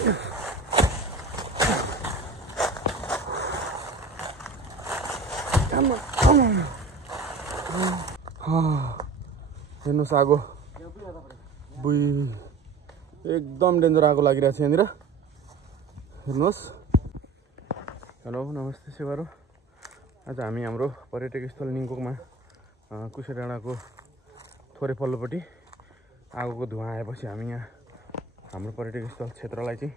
हेर्नुहोस् आगो बुई एकदम डेन्जर आगो लागिरहेको छ यहाँनिर हेर्नुहोस्। हेलो नमस्ते सेवारो। आज हामी हाम्रो पर्यटक स्थल निङकोकमा कुशे डाँडाको थोरै पल्लोपट्टि आगोको धुवा आएपछि हामी यहाँ हाम्रो पर्यटक स्थल क्षेत्रलाई चाहिँ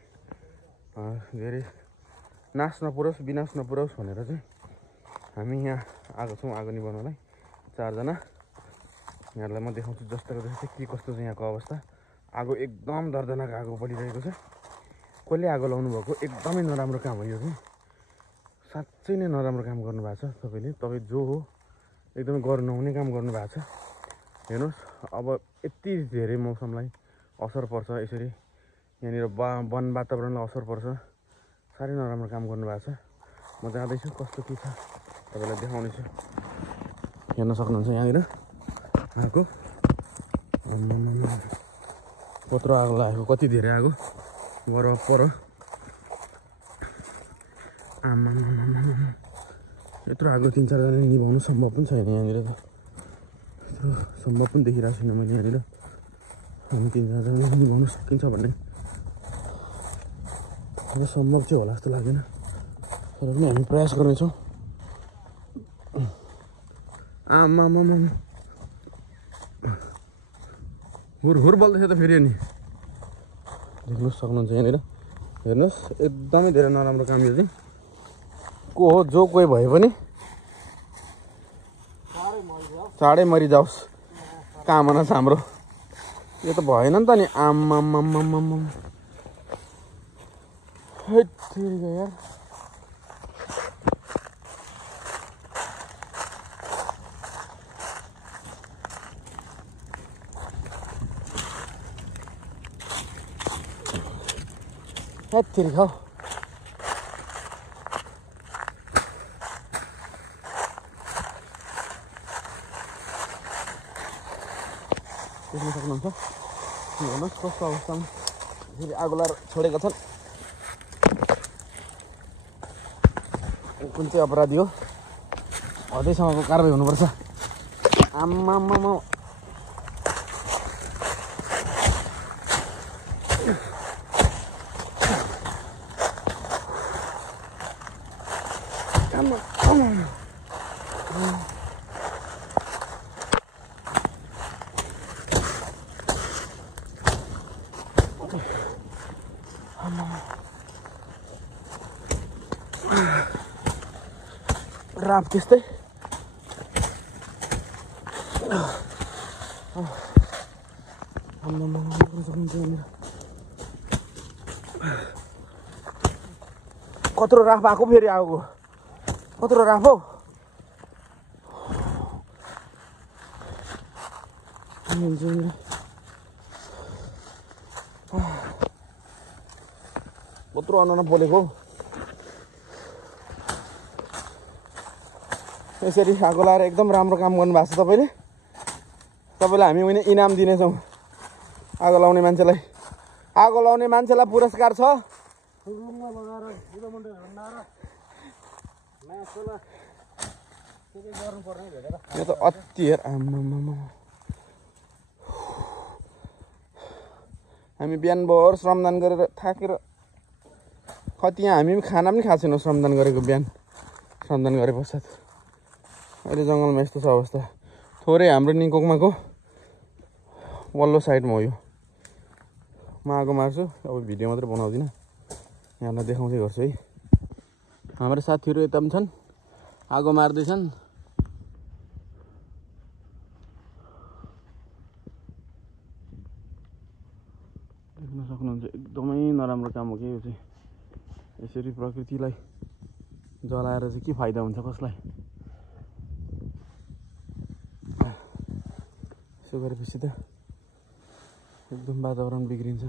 धेरै नाश नपुरोस् विनाश नपुरोस् भनेर चाहिँ हामी यहाँ आएको छौँ आगो निभाउनलाई। 4 जना यहाँलाई म देखाउँछु जस्तोको जस्तै के कस्तो छ यहाँको अवस्था। आगो एकदम दर्दनाक आगो बलिरहेको छ। कसले आगो लाउनु भएको एकदमै नराम्रो काम हो यो चाहिँ। साँच्चै नै नराम्रो काम गर्नुभएको छ तपाईले। तपाईँ जो हो एकदमै गर्नु नहुने काम गर्नुभएको छ। हेर्नुहोस् अब यति धेरै मौसमलाई असर पर्छ यसरी यहाँनिर वन वातावरणलाई असर पर्छ। साह्रै नराम्रो काम गर्नुभएको छ। म जाँदैछु कस्तो के छ तपाईँलाई देखाउनेछु। हेर्न सक्नुहुन्छ यहाँनिर आगो कत्रो आगो लागेको कति धेरै आगो वरपर आमा यत्रो आगो 3-4 जना निभाउनु सम्भव पनि छैन यहाँनिर त। यत्रो सम्भव पनि देखिरहेको छुइनँ मैले यहाँनिर हामी 3-4 जना निभाउनु सकिन्छ भन्ने अब सम्भव चाहिँ होला जस्तो लागेन तर पनि हामी प्रयास गर्नेछौँ। आमा हुर बल्दैछ त फेरि अनि देख्नु सक्नुहुन्छ यहाँनिर हेर्नुहोस् एकदमै धेरै नराम्रो काम यो चाहिँ। को हो जो कोही भए पनि चाँडै मरिजाओस् कामना छ हाम्रो। यो त भएन नि त नि आमा यार हत्तेरी खाऊ। देख्न सक्नुहुन्छ हेर्नुहोस् कस्तो अवस्थामा फेरि आगो लाएर छोडेका छन्। कुन चाहिँ अपराधी हो हदैसम्मको कारबाही हुनुपर्छ। आम्मा राप त्यस्तै कत्रो राफ आएको फेरि आगो कत्रो राफ हौ। कत्रो अनुहारमा पोलेको हौ। यसरी आगो लाएर एकदम राम्रो काम गर्नुभएको छ तपाईँले। तपाईँलाई हामी उनी इनाम दिनेछौँ। आगो लाउने मान्छेलाई पुरस्कार छ। यो त अति आम्मा हामी बिहानभर श्रमदान गरेर थाकेर कति यहाँ हामी खाना पनि खाएको छैनौँ श्रमदान गरेको बिहान श्रमदान गरे पश्चात। अहिले जङ्गलमा यस्तो छ अवस्था। थोरै हाम्रो निङकोकमाको वल्लो साइडमा हो यो। म आगो मार्छु अब भिडियो मात्रै बनाउँदिनँ यहाँलाई देखाउँदै गर्छु है। हाम्रो साथीहरू यता पनि छन् आगो मार्दैछन्। देख्न सक्नुहुन्छ एकदमै नराम्रो काम हो कि यो चाहिँ। यसरी प्रकृतिलाई जलाएर चाहिँ के फाइदा हुन्छ कसलाई। यसो गरेपछि त एकदम वातावरण बिग्रिन्छ।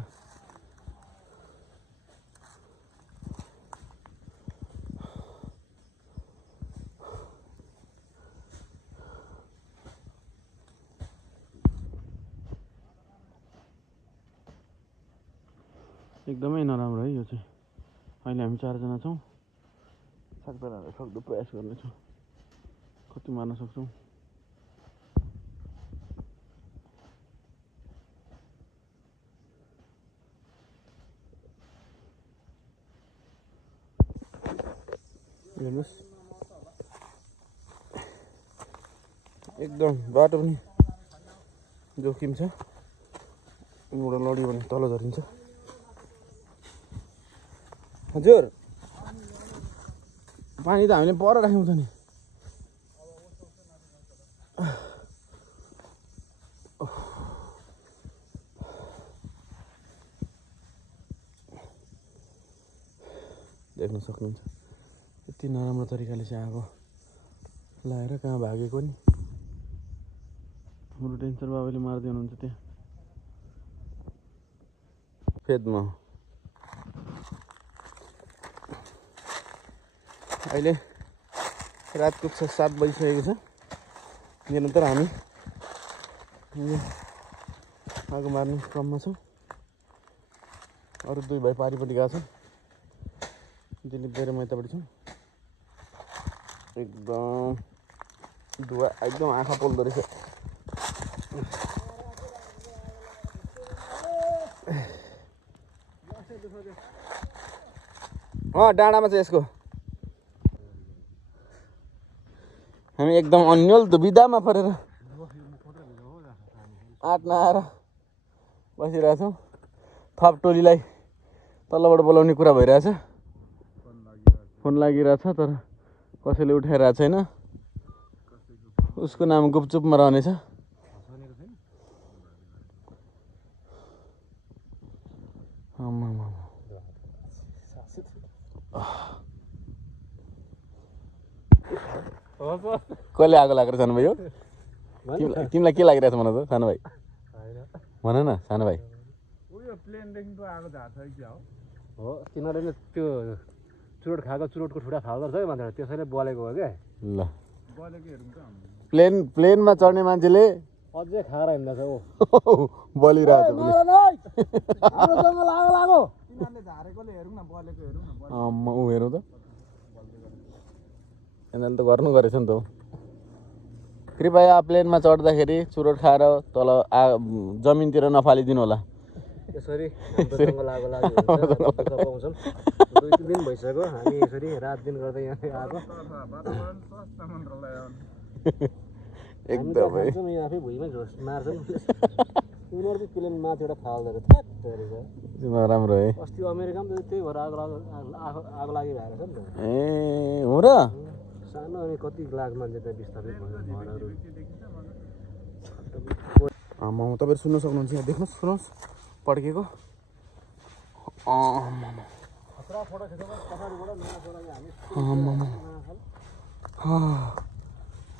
एकदमै नराम्रो है यो चाहिँ। अहिले हामी 4 जना छौँ। सक्दो सक्दो प्रयास गर्नेछौँ, कति मार्न सक्छौँ। हेर्नुहोस् एकदम बाटो पनि जोखिम छ, यहाँबाट लड्यो भने तल झरिन्छ। हजुर पानी त हामीले पर राख्यौँ त नि। देख्न सक्नुहुन्छ यति नराम्रो तरिकाले चाहिँ आगो लाएर कहाँ भागेको नि। हाम्रो टेन्सर बाबाले मार्दै हुनुहुन्छ त्यहाँ फेदमा। अहिले रातको 7 बजिसकेको छ। निरन्तर हामी आगो मार्ने क्रममा छौँ। अरू 2 भाइ पारिपट्टि गएको छ, दिलीप र म यतापट्टि छौँ। एकदम धुवा एकदम आँखा पोल्दो रहेछ। डाँडामा चाहिँ यसको हामी एकदम अन्यल दुविधामा परेर आँट नआएर बसिरहेछौँ। थप टोलीलाई तल्लोबाट बोलाउने कुरा भइरहेछ, फोन लागिरहेछ, तर कसैले उठाइरहेको छैन। उसको नाम गुपचुपमा रहनेछ। कसले आगो लागेर सानो भाइ हो? तिमीलाई के लागिरहेछ भन त सानो भाइ, भन न सानो भाइ। प्लेनदेखिको आगो झार्छ कि क्या हो? तिनीहरूले त्यो चुरोट खाएको चुरोटको ठुटा फाल्दो रहेछ कि मान्छे, त्यसैले बलेको हो क्या। ल बलेको हेरौँ त प्लेनमा चढ्ने मान्छेले अझै खाएर हिँड्दैछ ऊ बलिरहेछ। हाम्रो जङ्गल आगो लाग्यो। तिनीहरूले झारेकोले हेरौँ न, बलेको हेरौँ न। ऊ हेरौँ त, यिनीहरूले त गर्नु गरेछ नि त। कृपया प्लेनमा चढ्दाखेरि चुरोट खाएर तल जमिनतिर नफालिदिनु होला। यसरी हाम्रो जङ्गल आगो लाग्यो पाउँछौँ। 2 दिन भइसक्यो हामी यसरी रात दिन गर्दै यहाँ आगो वातावरण स्वास्थ्य मन्त्रालय एकदमै आफै भुइँमै झोस मार्छौँ। उनीहरू चाहिँ प्लेन माथिबाट फाल्दो रहेछ। राम्रो है। अस्ति अमेरिकामा त त्यही भएर आगो लागि भएर छ नि त। ए हो र? सानो अनि कति लाख मान्छे त विस्थापित भयो। तपाईँहरू सुन्नु सक्नुहुन्छ, यहाँ देख्नुहोस्, सुन्नुहोस् पड्केको।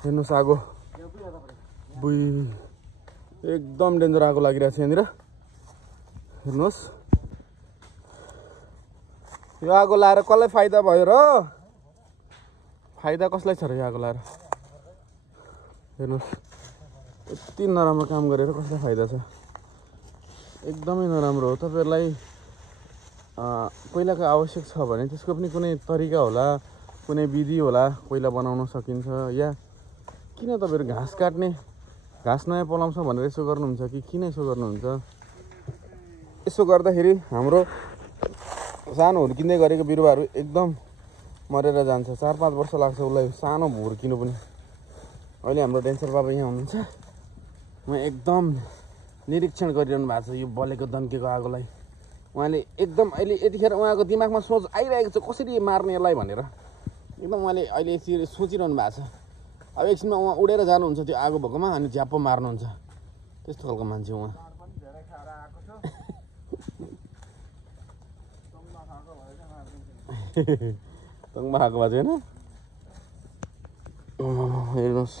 हेर्नुहोस् आगो, बुई एकदम डेन्जर आगो लागिरहेको छ यहाँनिर। हेर्नुहोस् यो आगो लाएर कसलाई फाइदा भयो र? फाइदा कसलाई छ र यो आगो लाएर? हेर्नुहोस् यति नराम्रो काम गरेर कसलाई फाइदा छ? एकदमै नराम्रो हो। तपाईँहरूलाई कोइलाको आवश्यक छ भने त्यसको पनि कुनै तरिका होला, कुनै विधि होला, कोइला बनाउन सकिन्छ। या किन तपाईँहरू घाँस काट्ने, घाँस नयाँ पलाउँछ भनेर यसो गर्नुहुन्छ कि किन यसो गर्नुहुन्छ? यसो गर्दाखेरि हाम्रो सानो हुर्किँदै गरेको बिरुवाहरू एकदम मरेर जान्छ। 4-5 वर्ष लाग्छ उसलाई सानो हुर्किनु पनि। अहिले हाम्रो टेन्सर बाबा यहाँ हुनुहुन्छ, म एकदम निरीक्षण गरिरहनु भएको छ यो बलेको दन्केको आगोलाई। उहाँले एकदम अहिले यतिखेर उहाँको दिमागमा सोच आइरहेको छ कसरी मार्ने यसलाई भनेर। एकदम उहाँले अहिले यसरी सोचिरहनु भएको छ। अब एकछिनमा उहाँ उडेर जानुहुन्छ त्यो आगो भएकोमा अनि झ्याप्प मार्नुहुन्छ। त्यस्तो खालको मान्छे उहाँ। तङमा खाएको भएको छैन। हेर्नुहोस्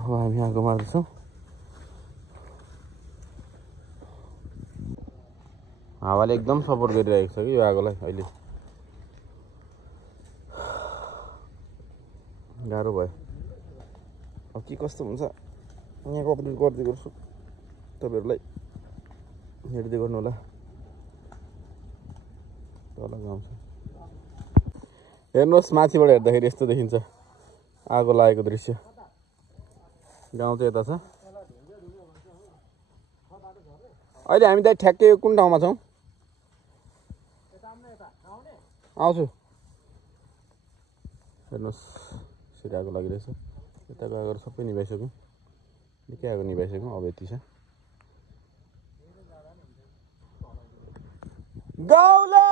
अब हामी आगो मार्दैछौँ। हावाले एकदम सपोर्ट गरिरहेको छ कि यो आगोलाई। अहिले गाह्रो भयो। अब के कस्तो हुन्छ यहाँको अपडेट गर्दै गर्छु, तपाईँहरूलाई हेर्दै गर्नु होला। तल गाउँ छ। हेर्नुहोस् माथिबाट हेर्दाखेरि यस्तो देखिन्छ आगो लागेको दृश्य। गाउँ चाहिँ यता छ। अहिले हामी त ठ्याक्कै कुन ठाउँमा छौँ? आउँछु। हेर्नुहोस् यसरी आगो लागिरहेछ। यताको आगोहरू सबै निभाइसक्यौँ। निकै आगो निभाइसक्यौँ। अब यति छ। गाउँले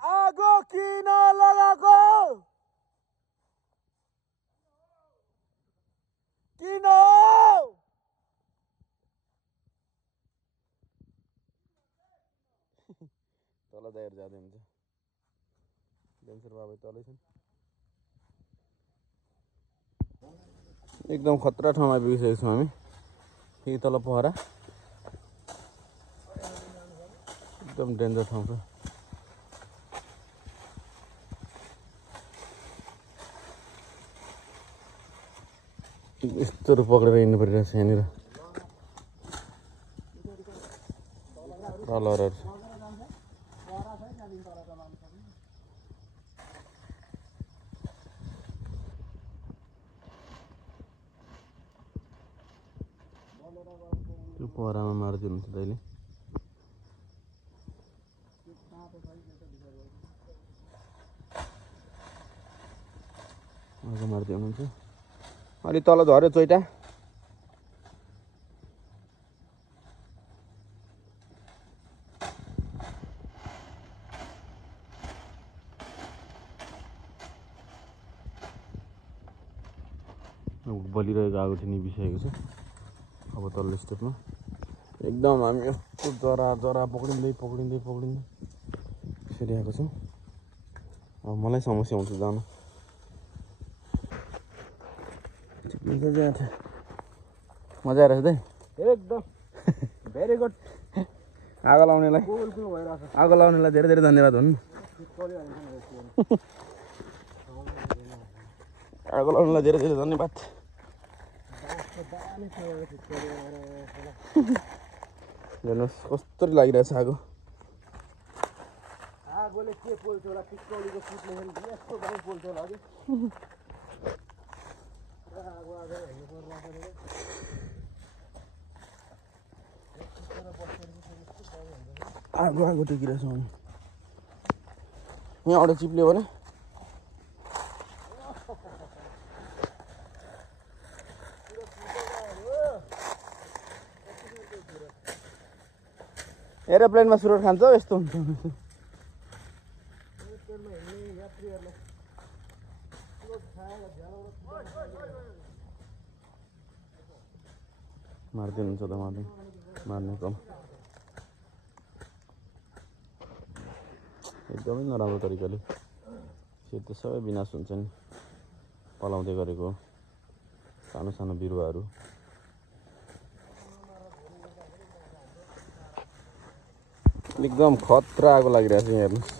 आगो किन लगाएको? किन? तल दाइहरू जाँदै हुन्छ। डेन्सर बाबा तलै छन्। एकदम खतरा ठाउँमा पुगिसकेको छौँ हामी। यही तल पहरा एकदम डेन्जर ठाउँ छ। यस्तोहरू पक्रेर हिँड्नु परिरहेछ यहाँनिर। कलरहरू छ। त्यो पहरामा मारिदिनुहुन्छ दाइले। आगो मार्दै हुनुहुन्छ। अलि तल झऱ्यो चोइटा। बलिरहेको आगो चाहिँ निभिसकेको छ। अब तल्लो स्टेपमा एकदम हामी यस्तो जरा पक्रिँदै यसरी आएको छौँ। अब मलाई समस्या हुन्छ जानु। मजा आइरहेछ दाइ? एकदम भेरी गुड। आगो लाउनेलाई धेरै धेरै धन्यवाद हुन्। आगो लाउनेलाई धेरै धेरै धन्यवाद। हेर्नुहोस् कस्तरी लागिरहेछ आगो। आगोले के पोल्छ होला? पिक्कौलीको सुत्ने यस्तो दामी पोल्छ होला कि। आगो टेकिरहेछ हामी। यहाँबाट चिप्ल्यो भने एरोप्लेनमा सुरुवात खान्छ यस्तो हुन्छ। मार्दिनुहुन्छ त मार्ने कम एकदमै नराम्रो तरिकाले सेट त सबै विनाश हुन्छ नि। पलाउँदै गरेको सानो सानो बिरुवाहरू। एकदम खतरा आगो लागिरहेछ यहाँ हेर्नुहोस्।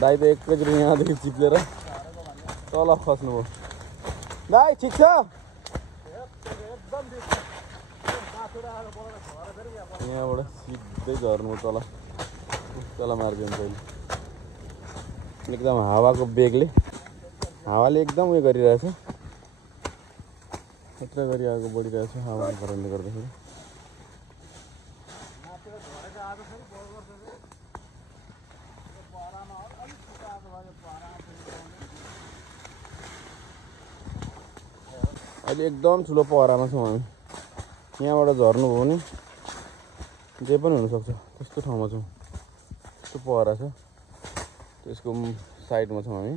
दाइ त एकैचोटि यहाँदेखि चिप्लेर तल खस्नुभयो। दाइ ठिक छ? यहाँबाट सिधै झर्नु तल मारिदिन्छ अहिले। एकदम हावाको बेगले हावाले एकदम उयो गरिरहेछ। खतरा गरी आगो बढिरहेछ हावाको कारणले गर्दाखेरि। अहिले एकदम ठुलो पहरामा छौँ हामी। यहाँबाट झर्नुभयो भने जे पनि हुनसक्छ। त्यस्तो ठाउँमा छौँ। त्यस्तो पहरा छ। त्यसको साइडमा छौँ हामी।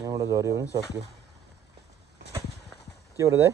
यहाँबाट झऱ्यो भने सक्यो। के हो र दाइ?